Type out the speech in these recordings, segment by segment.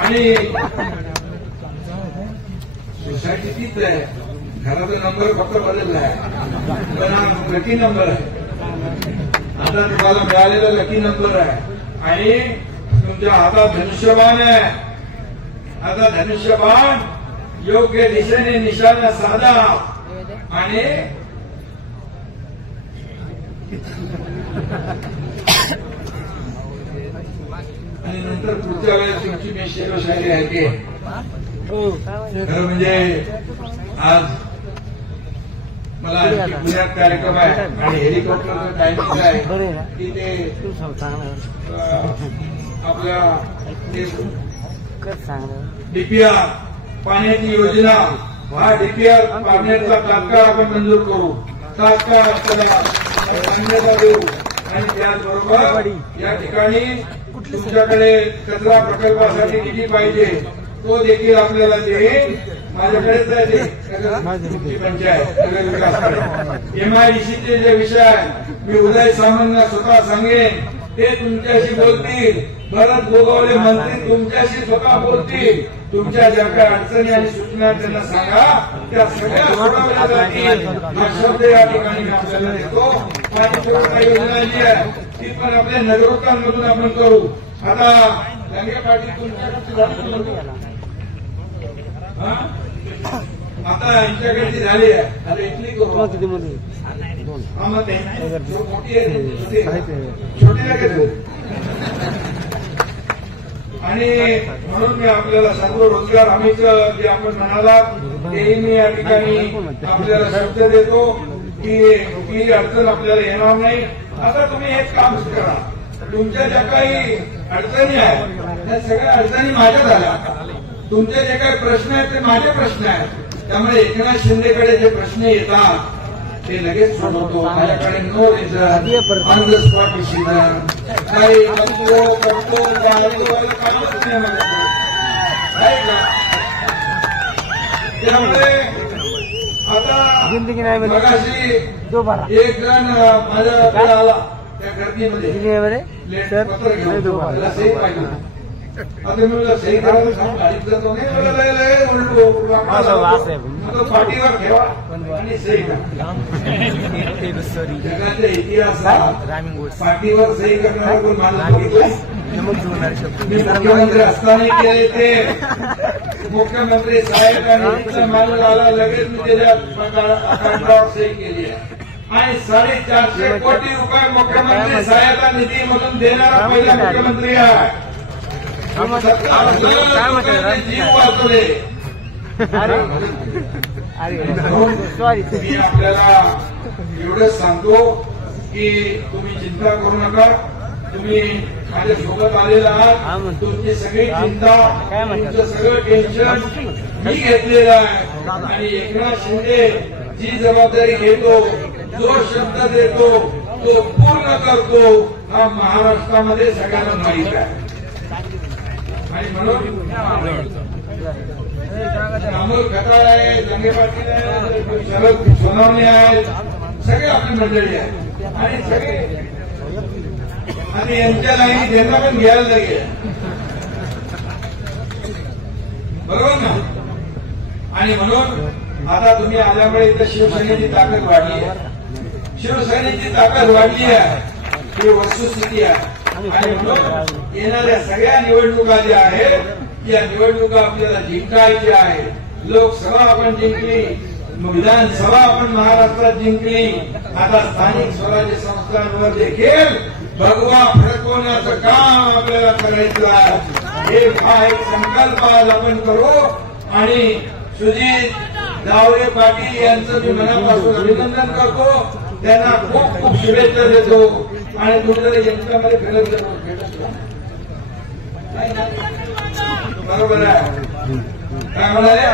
आणि सोसायटी तीच आहे, घराचा नंबर फक्त बदलला आहे, पण हा लकी नंबर आहे. आता तुम्हाला मिळालेला लकी नंबर आहे आणि तुमच्या हातात धनुष्यबाण आहे. आता धनुष्यबाण योग्य दिशेने निशाणा साधा आणि नंतर पुढच्या वेळेस तुमची मी शिवशाही आहे. खरं म्हणजे आज मला पुण्यात कार्यक्रम आहे आणि हेलिकॉप्टरचं टायमिंग आहे की ते आपल्या डीपीआर पाण्याची योजना, हा डीपीआर पाण्याचा तात्काळ आपण मंजूर करू, तात्काळ मान्यता देऊ आणि त्याचबरोबर या ठिकाणी तुमच्याकडे कचरा प्रकल्पासाठी निधी पाहिजे तो देखील आपल्याला देईल. माझ्याकडेच आहे ते पंचायत नगर विकास एमआयडीसीचे जे विषय आहे मी उदय सामंतला स्वतः सांगेन, ते तुमच्याशी बोलतील. भरत गोगावले मंत्री तुमच्याशी स्वतः बोलतील. तुमच्या ज्या काही अडचणी आणि सूचना त्यांना सांगा, त्या सगळ्या सोडवल्या जातील. हा शब्द या ठिकाणी मी आपल्याला देतो. माझी पूर्ण योजना जी आहे ती पण आपल्या नगरोत्थानमधून आपण करू. आता लंगे पाटील तुमच्याकडे आता यांच्याकडची झाली आहे, आता इथली करू. मोठी आहे छोटी लागेल. आणि म्हणून मी आपल्याला सर्व रोजगार हमीचं जे आपण म्हणालात तेही मी या ठिकाणी आपल्याला शब्द देतो की कुठलीही अडचण आपल्याला येणार नाही. आता तुम्ही एक काम करा, तुमच्या ज्या काही अडचणी आहेत त्या सगळ्या अडचणी माझ्या झाल्या. तुमचे जे काही प्रश्न आहेत ते माझे प्रश्न आहेत. त्यामुळे एकनाथ शिंदेकडे जे प्रश्न येतात ते लगेच सोडवतो. माझ्याकडे no reason on the spot decision काही करतो त्यामुळे आता मगाशी एक जण माझ्याकडे आला त्या गर्दीमध्ये पत्र घेऊन त्याला सही पाहिजे. आता मी मला सही करायला सांगितलं तो नाही उलटो पाठीवर ठेवा आणि सही करा. जगाच्या इतिहासात पाठीवर सही करणारा कोण माणूस बघितला? मुख्यमंत्री असताना केले ते मुख्यमंत्री साहेबांनी माणूस आला लगेच मी त्याच्या अकाउंटावर सही केली आहे. आणि 450 कोटी रुपये मुख्यमंत्री सहायता निधीमधून देणारा पहिला मुख्यमंत्री आहे. जीव वाचवले. मी आपल्याला एवढंच सांगतो की तुम्ही चिंता करू नका. तुम्ही माझ्या सोबत आलेला आहात. तुमची सगळी चिंता तुमचं सगळं टेन्शन मी घेतलेलं आहे. आणि एकनाथ शिंदे जी जबाबदारी घेतो, जो शब्द देतो तो पूर्ण करतो, हा महाराष्ट्रामध्ये सगळ्यांना माहीत आहे. आणि म्हणून अमोल खताळ आहे, जंगे पाटील आहे, शरद सोनवणे आहेत, सगळे आपली मंडळी आहेत. आणि सगळे आणि यांच्या लाईनी घेता पण घ्यायला लागेल, बरोबर ना. आणि म्हणून आता तुम्ही आल्यामुळे इथं शिवसेनेची ताकद वाढली आहे. शिवसेनेची ताकद वाढली आहे ही वस्तुस्थिती आहे. आणि म्हणून येणाऱ्या सगळ्या निवडणुका ज्या आहेत या निवडणुका आपल्याला जिंकायच्या आहेत. लोकसभा आपण जिंकली, विधानसभा आपण महाराष्ट्रात जिंकली. आता स्थानिक स्वराज्य संस्थांवर देखील भगवा फडकवण्याचं काम आपल्याला करायचं आहे. हा एक संकल्प आज आपण करू. आणि सुजित जावरे पाटील यांचं मी मनापासून अभिनंदन करतो. त्यांना खूप खूप शुभेच्छा देतो. आणि तुमच्या यंत्रामध्ये फिरत बरोबर आहे काय म्हणाले.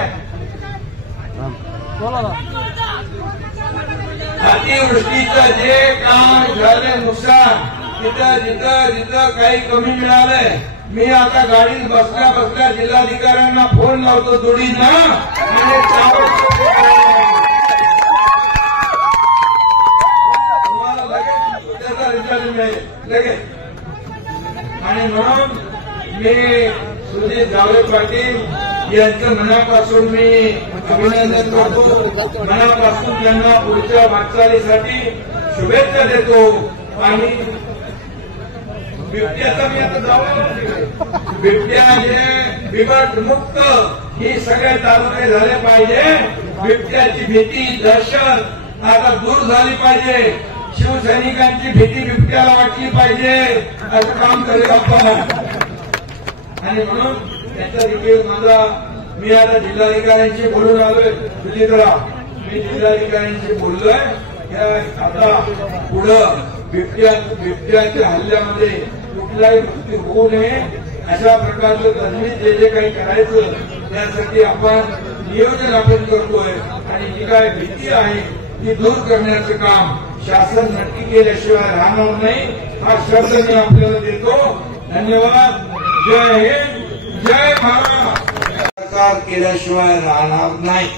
अतिवृष्टीचं जे काम झालं नुकसान, जिथं जिथं जिथं काही कमी मिळालंय, मी आता गाडीत बसल्या बसल्या जिल्हाधिकाऱ्यांना फोन लावतो जोडीनं. तुम्हाला लगेच त्याचा रिझल्ट मिळेल लगेच. आणि म्हणून मी सुजित जावळे पाटील यांचं मनापासून मी अभिनंदन करतो. मनापासून त्यांना पुढच्या वाटचालीसाठी शुभेच्छा देतो. आणि बिबट्याचा मी आता जाऊ बिबट्या जे बिबट मुक्त ही सगळे तालुके झाले पाहिजे. बिबट्याची भीती दहशत आता दूर झाली पाहिजे. शिवसैनिकांची भीती बिबट्याला वाटली पाहिजे असं काम करेल आपण. आणि म्हणून त्याच्या देखील मी आता जिल्हाधिकाऱ्यांशी बोलून आलोय. सुजितराव, मी जिल्हाधिकाऱ्यांशी बोललोय. आता पुढं बिबट्याच्या हल्ल्यामध्ये कुठलाही मृत्यू होऊ नये अशा प्रकारचं तजवीज जे काही करायचं त्यासाठी आपण नियोजन आपण करतोय. आणि जी काय भीती आहे ती दूर करण्याचं काम शासन नक्की केल्याशिवाय राहणार नाही हा शब्द मी आपल्याला देतो. धन्यवाद. जय हिंद, जय महाराष्ट्र. सरकार केल्याशिवाय राहणार नाही.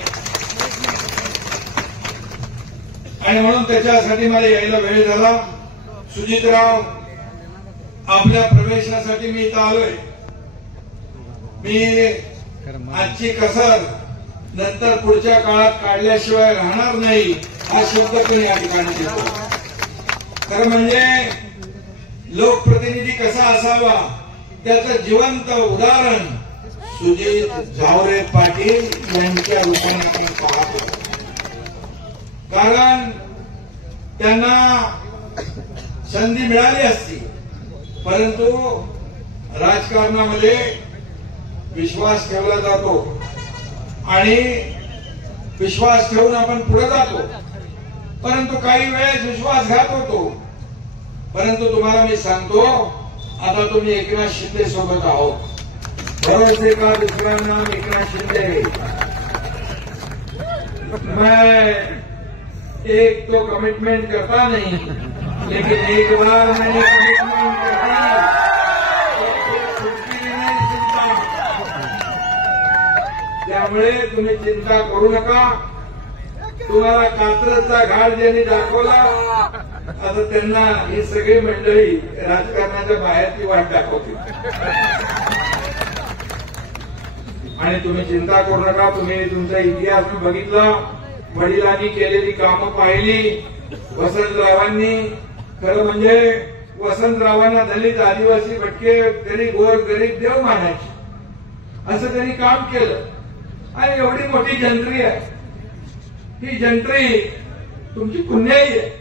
आणि म्हणून त्याच्यासाठी मला यायला वेळ झाला. सुजितराव, आपल्या प्रवेशासाठी मी इथं आलोय. मी आजची कसर नंतर पुढच्या काळात काढल्याशिवाय राहणार नाही हा शब्द तुम्ही या ठिकाणी देतो. खरं म्हणजे लोकप्रतिनिधी कसा असावा त्याचं जिवंत उदाहरण सुजित जावळे पाटील यांच्या रूपाने आपण पाहतो. कारण त्यांना संधी मिळाली असती, परंतु राजकारणामध्ये विश्वास ठेवला जातो आणि विश्वास ठेवून आपण पुढे जातो. परंतु काही वेळेस विश्वासघात होतो. परंतु तुम्हाला मी सांगतो, आता तुम्ही एकनाथ शिंदे सोबत आहोत. भरोसे का दूसरा नाम एकनाथ शिंदे है. मैं एक तो कमिटमेंट करता नहीं, लेकिन एक बार मैंने कमिटमेंट कर त्यामुळे तुम्ही चिंता करू नका. तुम्हाला कात्रजचा घाट ज्यांनी दाखवला आता त्यांना ही सगळी मंडळी राजकारणाच्या बाहेर ती वाट दाखवतील. आणि तुम्ही चिंता करू नका. तुम्ही तुमचा इतिहास बघितला, वडिलांनी केलेली कामं पाहिली. वसंतरावांनी, खरं म्हणजे वसंतरावांना दलित आदिवासी भटके गरीब गोर गरीब देव मानायचे असं त्यांनी काम केलं. आणि एवढी मोठी जंत्री आहे. ही जंत्री तुमची पुण्याई आहे.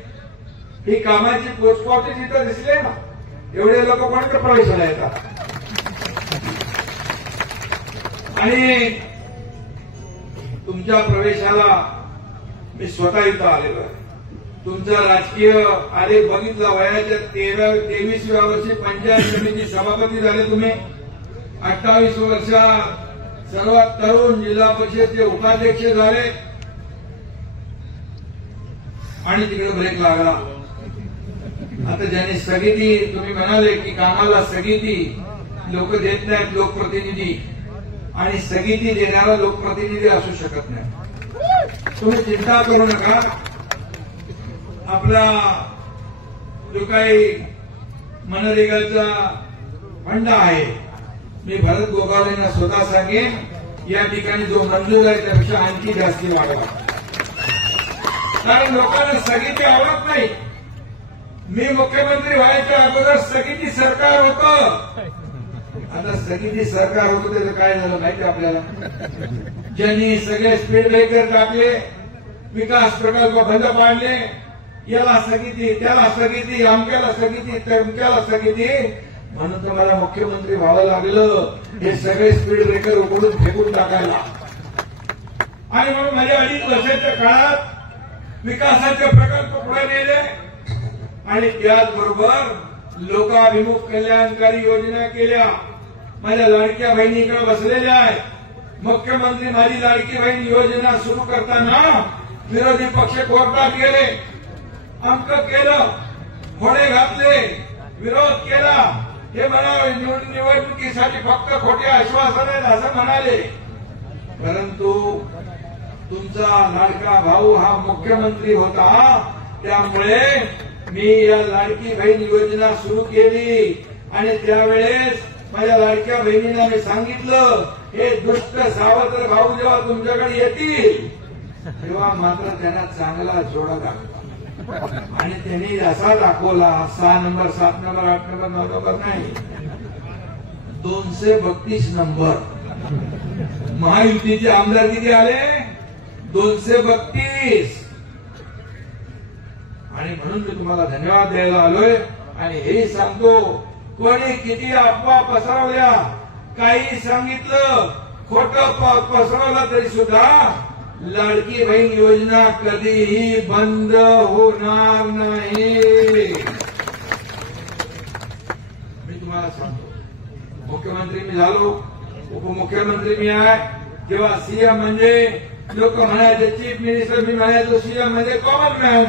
ही कामाची पोचपावती तिथं दिसले ना, एवढे लोक कोणाकडे प्रवेशाला येतात. आणि तुमच्या प्रवेशाला मी स्वतः इथं आलेलो आहे. तुमचा राजकीय आलेख बघितला. वयाच्या 23व्या वर्षी पंचायत समिती सभापती झाले तुम्ही. 28 वर्षात सर्वात तरुण जिल्हा परिषदचे उपाध्यक्ष झाले. आणि तिकडे ब्रेक लागला. आता ज्यांनी स्थगिती, तुम्ही म्हणाले की कामाला स्थगिती लोक देत नाहीत लोकप्रतिनिधी, आणि स्थगिती देणारा लोकप्रतिनिधी असू शकत नाही. तुम्ही चिंता करू नका. आपला जो काही मनरेगाचा फंड आहे, मी भरत गोगावलेंना स्वतः सांगेन या ठिकाणी जो मंजूर आहे त्यापेक्षा आणखी जास्ती वाढवा. कारण लोकांना स्थगिती आवडत नाही. मी मुख्यमंत्री व्हायच्या अगोदर स्थगिती सरकार होतं. आता स्थगिती सरकार होतं त्याचं काय झालं माहिती आपल्याला. ज्यांनी सगळे स्पीड ब्रेकर टाकले, विकास प्रकल्प बंद पाडले, याला स्थगिती, त्याला स्थगिती, अमक्याला स्थगिती, तमक्याला स्थगिती, म्हणून तर मला मुख्यमंत्री व्हावं लागलं हे सगळे स्पीड ब्रेकर उघडून फेकून टाकायला. आणि म्हणून माझ्या 2.5 वर्षाच्या काळात विकासाचे प्रकल्प पुढे नेले आणि त्याचबरोबर लोकाभिमुख कल्याणकारी योजना केल्या. माझ्या लाडक्या बहिणी इकडे बसलेल्या आहेत. मुख्यमंत्री माझी लाडकी बहीण योजना सुरू करताना विरोधी पक्ष कोर्टात गेले, अंक केलं, खोडे घातले, विरोध केला. हे म्हणाले निवडणुकीसाठी फक्त खोटे आश्वासन आहेत असं म्हणाले. परंतु तुमचा लाडका भाऊ हा मुख्यमंत्री होता, त्यामुळे मी या लाडकी बहीण योजना सुरू केली. आणि त्यावेळेस माझ्या लाडक्या बहिणींना मी सांगितलं, हे दुष्ट सावत्र भाऊ जेव्हा तुमच्याकडे येतील तेव्हा मात्र त्यांना चांगला जोडा दाखवा. आणि त्यांनी असा दाखवला 6 नंबर 7 नंबर 8 नंबर 9 नंबर नाही, 232 नंबर. महायुतीचे आमदार किती आले? 232. आणि म्हणून मी तुम्हाला धन्यवाद द्यायला आलोय. आणि हेही सांगतो, कोणी किती अफवा पसरवल्या, काही सांगितलं, खोटं पसरवलं तरी सुद्धा लाडकी बहीण योजना कधीही बंद होणार नाही. मी तुम्हाला सांगतो, मुख्यमंत्री मी झालो, उपमुख्यमंत्री मी आहे. जेव्हा सीएम म्हणजे लोक म्हणायचे चीफ मिनिस्टर, मी म्हणायचो सीएम म्हणजे कॉमन मॅन.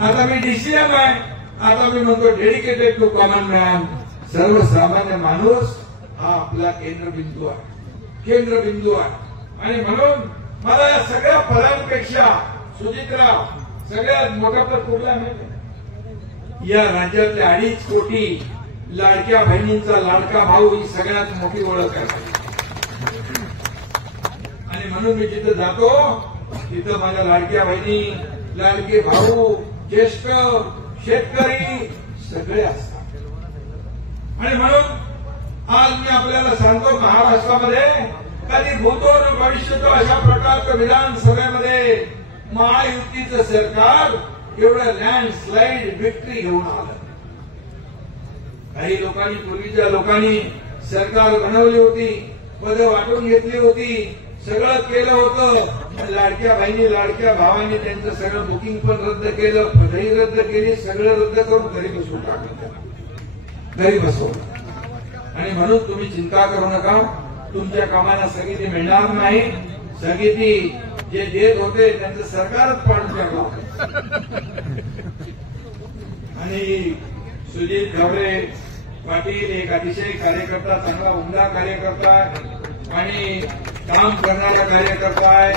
आता मी डीसीएम आहे, आता मी म्हणतो डेडिकेटेड टू कॉमन मॅन. सर्वसामान्य माणूस हा आपला केंद्रबिंदू आहे, केंद्रबिंदू आहे. आणि म्हणून मला या सगळ्या पदांपेक्षा सुजितराव सगळ्यात मोठा पद कुठला माहिती? या राज्यातले 2.5 कोटी लाडक्या बहिणींचा लाडका भाऊ ही सगळ्यात मोठी ओळख आहे. आणि म्हणून मी जिथं जातो तिथं माझ्या लाडक्या बहिणी, लाडके भाऊ, ज्येष्ठ शेतकरी सगळे असतात. आणि म्हणून आज मी आपल्याला सांगतो, महाराष्ट्रामध्ये कधी भूतो न भविष्यतो अशा प्रकारचं विधानसभेमध्ये महायुतीचं सरकार एवढं लँडस्लाइड विक्ट्री घेऊन आलं. काही लोकांनी, पूर्वीच्या लोकांनी सरकार बनवली होती, पदं वाटून घेतली होती, सगळं केलं होतं. लाडक्या बहिणी, लाडक्या भावांनी त्यांचं सगळं बुकिंग पण रद्द केलं, पदही रद्द केली, सगळं रद्द करून घरी बसवून टाकलं, घरी बसवलं. आणि म्हणून तुम्ही चिंता करू नका, तुमच्या कामाला स्थगिती मिळणार नाही. स्थगिती जे देत होते त्यांचं सरकारच पाडून टाकलं. आणि सुजित ढवळे पाटील एक अतिशय कार्यकर्ता, चांगला उमदा कार्यकर्ता आणि काम करणारा कार्यकर्ता आहे.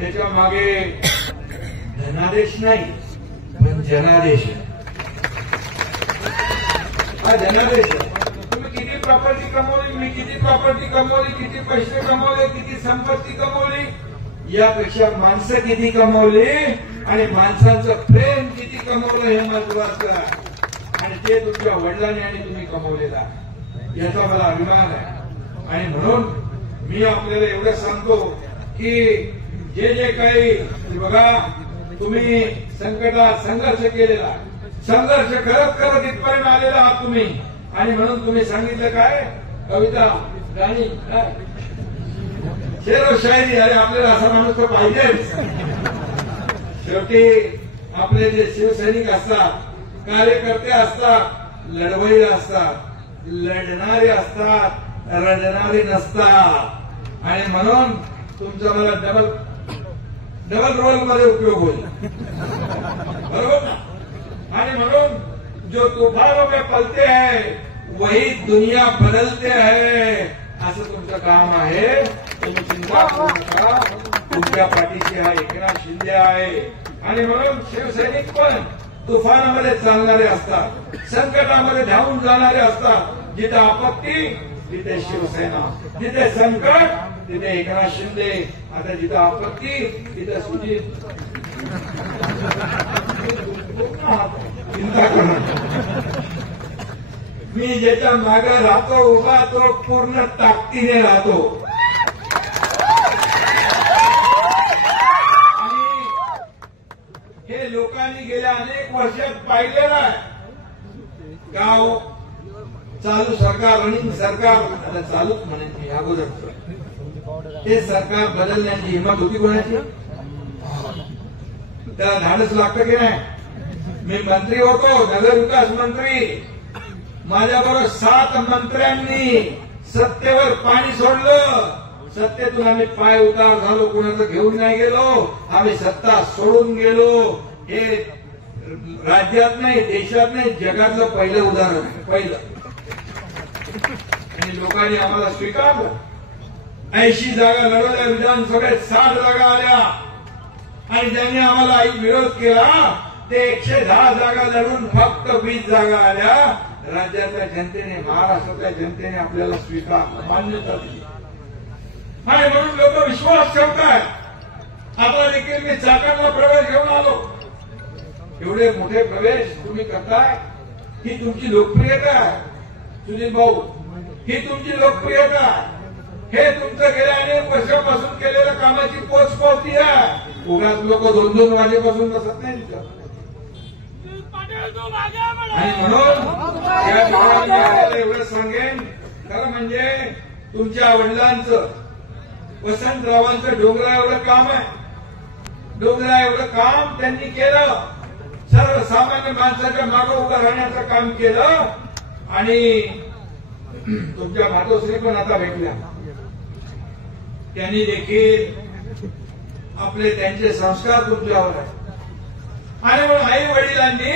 त्याच्या मागे धनादेश नाही पण जनादेश आहे. हा जनादेश आहे. किती प्रॉपर्टी कमवली, मी किती प्रॉपर्टी कमवली, किती पैसे कमवले, किती संपत्ती कमवली, यापेक्षा माणसं किती कमवली आणि माणसांचं प्रेम किती कमवलं हे महत्वाचं आहे. आणि ते तुमच्या वडिलांनी आणि तुम्ही कमवलेलं आहे, याचा मला अभिमान आहे. आणि म्हणून मी आपल्याला एवढं सांगतो की जे जे काही बघा, तुम्ही संकटात संघर्ष केलेला, संघर्ष करत करत इथपर्यंत आलेला आहात तुम्ही. आणि म्हणून तुम्ही सांगितलं काय, कविता, गाणी, शेरो शायरी, अरे आपल्याला असा माणूस तर पाहिजेच. शेवटी आपले जे शिवसैनिक असतात, कार्यकर्ते असतात, लढवैये असतात, लढणारे असतात, रडणारे नसतात. आणि म्हणून तुमचा मला डबल रोल मध्ये उपयोग होईल, बरोबर ना? आणि म्हणून जो तूफानों में पलते हैं वही दुनिया बदलते हैं, असं तुमचं काम आहे. तुम्ही चिंता करू नका, तुमच्या पाठीशी हा एकनाथ शिंदे आहे. आणि म्हणून शिवसैनिक पण तुफानामध्ये चालणारे असतात, संकटामध्ये धावून जाणारे असतात. जिथे आपत्ती तिथे शिवसेना, जिथे संकट तिथे एकनाथ शिंदे. आता जिथे आपत्ती तिथे सुजित. चिंता करू, मी ज्याच्या मागे राहतो उभा तो पूर्ण ताकदीने राहतो. आणि हे लोकांनी गेल्या अनेक वर्षात पाहिलेलं आहे. गाव चालू सरकार, रनिंग सरकार, आता चालूच म्हणायची अगोदर, हे सरकार बदलण्याची हिंमत होती कोणाची? त्याला धाडस लागतं की नाही? मी मंत्री होतो, नगर विकास मंत्री. माझ्याबरोबर 7 मंत्र्यांनी सत्तेवर पाणी सोडलं. सत्तेतून आम्ही पाय उतार झालो, कुणाचं घेऊन नाही गेलो, आम्ही सत्ता सोडून गेलो. हे राज्यात नाही, देशात नाही, जगातलं पहिलं उदाहरण आहे, पहिलं. आणि लोकांनी आम्हाला स्वीकारलं. 80 जागा लढवल्या, विधानसभेत 60 जागा आल्या. आणि ज्यांनी आम्हाला विरोध केला ते 110 जागा लढून फक्त 20 जागा आल्या. राज्याच्या जनतेने, महाराष्ट्राच्या जनतेने आपल्याला मान्यता दिली आणि म्हणून लोक विश्वास ठेवतात। आता देखील मी चाकणला प्रवेश घेऊन आलो। एवढे मोठे प्रवेश तुम्ही करताय, ही तुमची लोकप्रियता आहे सुनील भाऊ, ही तुमची लोकप्रियता, हे तुमचं गेल्या अनेक वर्षापासून केलेल्या कामाची पोचपावती आहे। उगाच लोक 2-2 वाजेपासून बसत नाही तिथं। आणि म्हणून या ठिकाणी एवढं सांगेन, खरं म्हणजे तुमच्या वडिलांचं, वसंतरावांचं डोंगरा एवढं काम आहे, डोंगरा एवढं काम त्यांनी केलं, सर्वसामान्य माणसाच्या मागे उभं राहण्याचं काम केलं। आणि तुमच्या मातोश्री पण आता भेटल्या, त्यांनी देखील आपले त्यांचे संस्कार तुमच्यावर आहे। आणि म्हणून आई वडिलांनी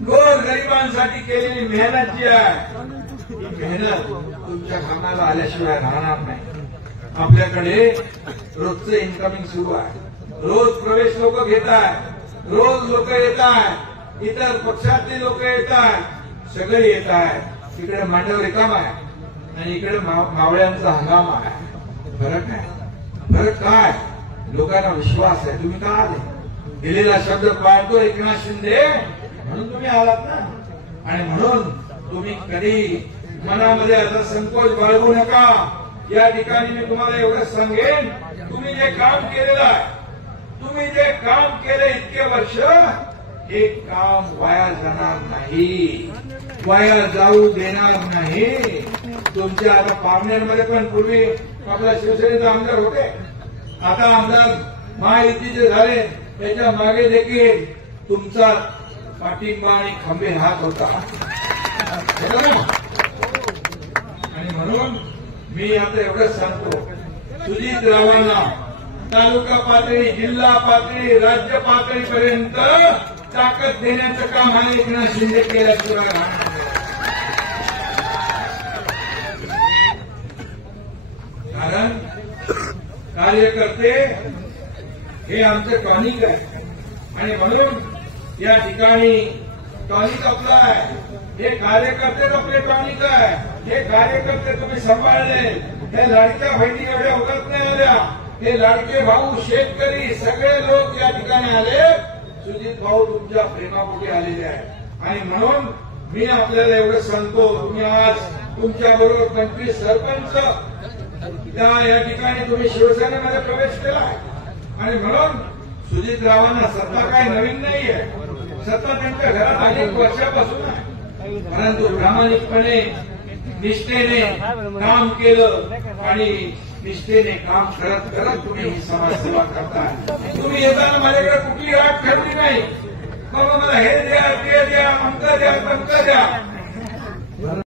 गोरगरिबांसाठी केलेली मेहनत जी आहे, ही मेहनत तुमच्या कामाला आल्याशिवाय राहणार नाही। आपल्याकडे रोजचं इन्कमिंग सुरू आहे, रोज प्रवेश लोक घेत आहेत, रोज लोक येत आहेत, इतर पक्षातली लोक येत आहेत, सगळे येत आहेत। तिकडे मांडव रिकाम आहे आणि इकडे मावळ्यांचा हंगाम आहे। फरक आहे, फरक काय? लोकांना विश्वास आहे। तुम्ही का आले? दिलेला शब्द पाळतो एकनाथ शिंदे, म्हणून तुम्ही आलात ना। आणि म्हणून तुम्ही कधी मनामध्ये असा संकोच बाळगू नका। या ठिकाणी मी तुम्हाला एवढं सांगेन, तुम्ही जे काम केलेलं आहे, तुम्ही जे काम केले इतके वर्ष, हे काम वाया जाणार नाही, वाया जाऊ देणार नाही। तुमच्या आता पारनेरमध्ये पण पूर्वी आपल्या शिवसेनेचे आमदार होते, आता आमदार महायुतीचे झाले, त्याच्या मागे देखील तुमचा पाठिंबा आणि खंबीर हात होता। आणि म्हणून मी आता एवढंच सांगतो, सुजित रावांना तालुका पातळी, जिल्हा पातळी, राज्य पातळीपर्यंत ताकद देण्याचं काम हा एकनाथ शिंदे केल्याशिवाय राहणार नाही। कारण कार्यकर्ते हे आमचे टॉनिक आहे आणि म्हणून या ठिकाणी टॉनिक आपला आहे, हे कार्यकर्तेच आपले टॉनिक आहे। हे कार्यकर्ते तुम्ही सांभाळले, हे लाडक्या बहिणी एवढ्या उगत नाही आल्या, हे लाडके भाऊ, शेतकरी, सगळे लोक या ठिकाणी आले, सुजित भाऊ तुमच्या प्रेमापोटी आलेले आहेत। आणि म्हणून मी आपल्याला एवढं सांगतो, तुम्ही आज तुमच्या बरोबर 25 सरपंच या ठिकाणी तुम्ही शिवसेनेमध्ये प्रवेश केला आहे। आणि म्हणून सुजित रावांना सत्ता काही नवीन नाहीये, सत्ता त्यांच्या घरात अनेक वर्षापासून आहे, परंतु प्रामाणिकपणे निष्ठेने काम केलं आणि निष्ठेने काम करत करत तुम्ही ही समाजसेवा करताय। तुम्ही येताना माझ्याकडे कुठली आठ ठेवली नाही, बाबा मला हे द्या, ते द्या, अमक द्या, तमक द्या।